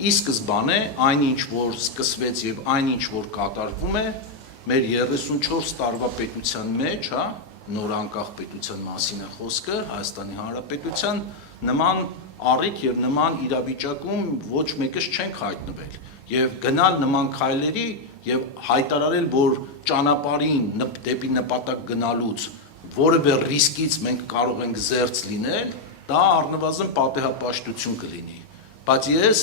ի սկզբանե այնինչ որ սկսվեց եւ այնինչ որ կատարվում է մեր 34 տարվա պետության մեջ, հա, նոր անկախ պետության մասին է խոսքը, Հայաստանի Հանրապետության նման առիթ եւ նման իրավիճակում ոչ մեկս չենք հայտնվել եւ գնալ նման քայլերի եւ հայտարարել, որ ճանապարհին դեպի նպատակ գնալուց որևէ ռիսկից մենք կարող ենք զերծ լինել, դա առնվազն պատեհապաշտություն կլինի, բայց ես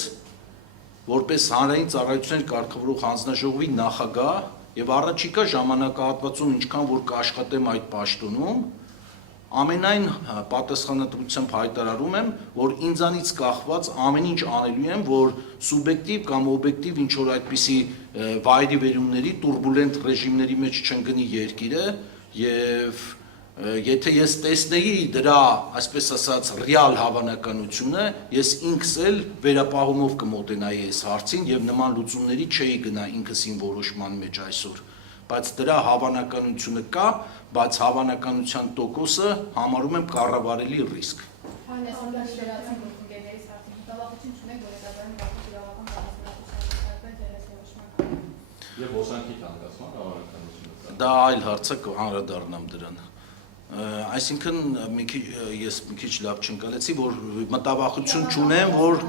որպես հանրային ծառայությունների կարգավորող հանձնաժողովի նախագահ եւ առաջիկա ժամանակահատվածում ինչքան որ կաշխատեմ այդ պաշտոնում, ամենայն պատասխանատվությամբ հայտարարում եմ, որ ինձանից կախված ամեն ինչ անելու եմ, որ սուբյեկտիվ կամ օբյեկտիվ ինչ որ այդպիսի վայրի վերումների տուրբուլենտ ռեժիմների մեջ չընկնի երկիրը եւ եթե ես տեսնեի դրա, այսպես ասած, ռեալ հավանականությունը, ես ինքս էլ վերապահումով կմոտենայի այս հարցին եւ նման լուծումների չէի գնա ինքս իմ որոշման մեջ այսօր, բայց դրա հավանականությունը կա, բայց հավանականության տոկոսը համարում եմ կառավարելի ռիսկ։ Եվ ոսանքի թանկացման հավանականությունը։ Դա այլ հարց է, անդրադառնամ դրան։ Այսինքն ես մի քիչ լավ չընկալեցի, որ մտավախություն չունեմ, որ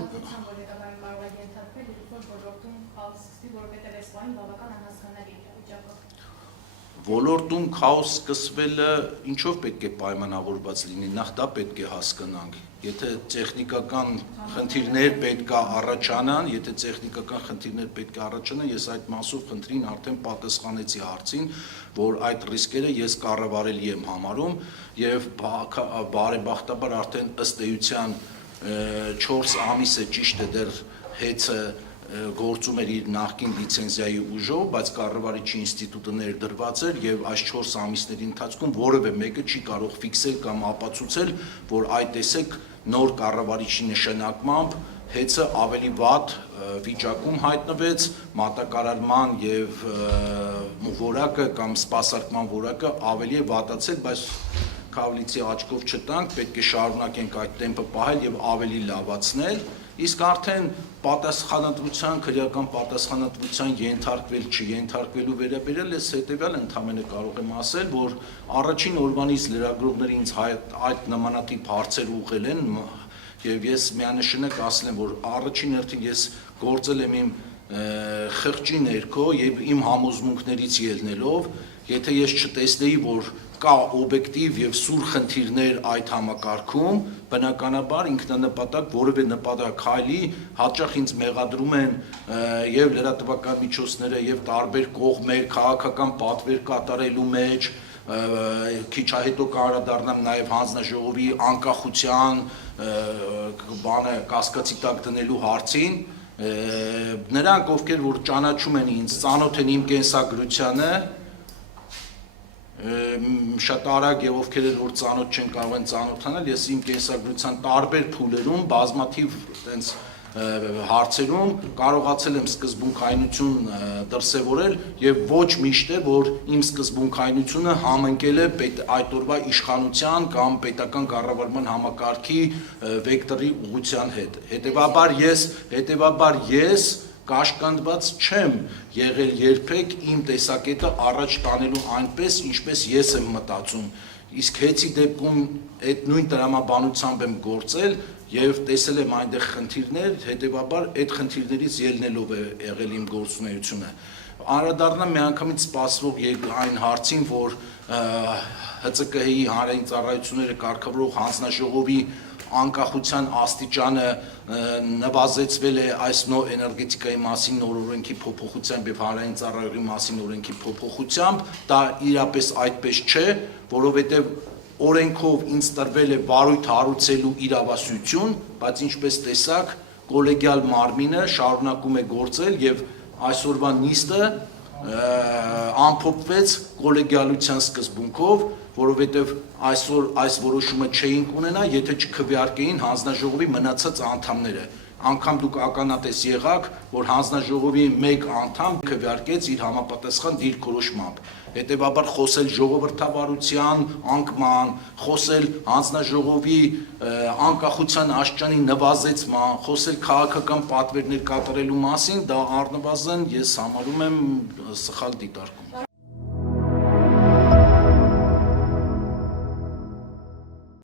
ոլորտում քաոս սկսվելը ինչով պետք է պայմանավորված լինի, նախ դա պետք է հասկանանք, եթե տեխնիկական խնդիրներ պետք է առաջանան, ես այդ մասով խնդրին արդեն պատասխանեցի հարցին, որ այդ ռիսկերը ես կառավարելի եմ համարում եւ բարեբախտաբար արդեն ըստ էության 4 ամիս է ճիշտ է դեռ հեծը գործում էր իր նախկին լիցենզիայի ուժով, բայց կառավարիչի ինստիտուտը ներդրված էր եւ այս 4 ամիսների ընթացքում որևէ մեկը չի կարող ֆիքսել կամ ապացուցել, որ այդ տեսեք նոր կառավարիչի նշանակմամբ հեծը ավելի վատ վիճակում հայտնվեց, մատակարարման եւ որակը կամ սպասարկման որակը ավելի է վատացել, բայց քավլիցի աչքով չտանք, պետք է շարունակենք այդ տեմպը պահել եւ ավելի լավացնել, իսկ արդեն պատասխանատվության, քրեական պատասխանատվության ենթարկվել չենթարկվելու վերաբերյալ ես հետեւյալ ընդհանրապես կարող եմ ասել, որ առաջին օրվանից լրագրողները ինձ այդ նմանատիպ հարցեր ուղղել են եւ ես միանշանակ ասել եմ, որ առաջին հերթին ես գործել եմ իմ խղճի ներքո եւ իմ համոզմունքներից ելնելով, եթե ես չտեսնեի, որ կա օբյեկտիվ եւ սուր խնդիրներ այդ համակարգում, բնականաբար ինքնանպատակ որևէ նպատակ հայլի, հաճախ ինձ մեղադրում են եւ լրատվական միջոցները եւ տարբեր կողմեր քաղաքական պատվեր կատարելու մեջ, քիչ հետո կանդրադառնամ նաեւ հանձնաժողովի անկախության բանը կասկածի տակ դնելու հարցին, նրանք ովքեր որ ճանաչում են ինձ, ծանոթ են իմ կենսագրությանը, շատ արագ եւ ովքեր որ ծանոթ չեն կարող են ծանոթանալ, ես իմ կենսագրության տարբեր փուլերում բազմաթիվ այդպես հարցերում կարողացել եմ սկզբունքայնություն դրսևորել եւ ոչ միշտ է որ իմ սկզբունքայնությունը համընկել է այդ օրվա իշխանության կամ պետական կառավարման համակարգի վեկտորի ուղղության հետ հետեւաբար ես կաշկանդված չեմ եղել երբեք իմ տեսակետը առաջ տանելու այնպես ինչպես ես եմ մտածում իսկ հեծի դեպքում այդ նույն տրամաբանությամբ եմ գործել եւ տեսել եմ այնտեղ խնդիրներ հետեւաբար այդ խնդիրներից ելնելով է եղել իմ գործունեությունը անդրադառնամ միանգամից սպասվող այն հարցին որ ՀԾԿ-ի հանրային ծառայությունները կարգավորող հանձնաժողովի անկախության աստիճանը նվազեցվել է այս նոր էներգետիկայի մասին նոր օրենքի փոփոխությամբ եւ հանրային ծառայողի մասին օրենքի փոփոխությամբ դա իրապես այդպես չէ որովհետեւ օրենքով ինձ տրվել է վարույթ հարուցելու իրավասություն բայց ինչպես տեսակ կոլեգիալ մարմինը շարունակում է գործել եւ այսօրվա նիստը ամփոփվեց կոլեգիալության սկզբունքով որովհետև այսօր այս որոշումը չէին ունենա, եթե չքվեարկեին հանձնաժողովի մնացած անդամները։ անգամ դուք ականատես եղաք, որ հանձնաժողովի մեկ անդամ քվեարկեց իր համապատասխան դիրքորոշմամբ։ Հետևաբար խոսել ժողովրդավարության անկման, խոսել հանձնաժողովի անկախության աստիճանի նվազեցման, խոսել քաղաքական պատվերներ կատարելու մասին, դա առնվազն ես համարում եմ սխալ դիտարկում։